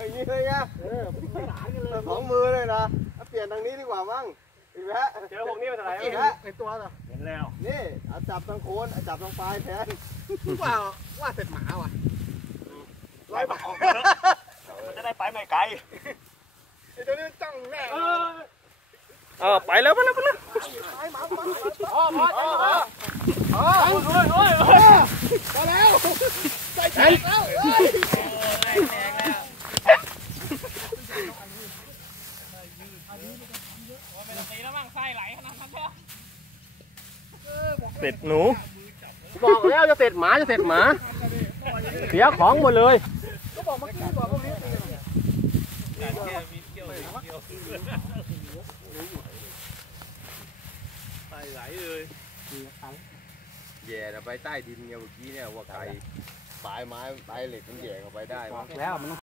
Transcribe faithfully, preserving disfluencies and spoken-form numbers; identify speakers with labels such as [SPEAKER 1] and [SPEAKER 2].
[SPEAKER 1] อย่างนี้เลยนะเออสองมือเลยนะเปลี่ยนทางนี้ดีกว่ามั้งอีกแล้วเจอพวกนี้เป็นอะไรอีกแล้วเป็นตัวเหรอเห็นแล้วนี่เอาจับทางโคนเอาจับทางปลายแทนว่าว่าเสร็จหมาว่ะไล่หมาออกมาแล้วมันจะได้ไปไม่ไกลไอ้ตัวนี้จ้องแน่เออไปแล้วไปแล้วไปแล้วไปหมาหมาอ๋อพออ๋ออ๋อโอ้ยโอ้ยโอ้ยมาแล้วใจแข็งแล้วโอ้ยแข็งแล้วเสร็จหนูบอกแล้วจะเสร็จหมาจะเสร็จหมาเสียของหมดเลยก็บอกเมื่อกี้บอกพวกนี้ไปไหลเลยแย่ไปใต้ดินเนี่ยเมื่อกี้เนี่ยว่าไก่ปลายไม้ปลายเหล็กมันแย่เข้าไปได้แล้วมัน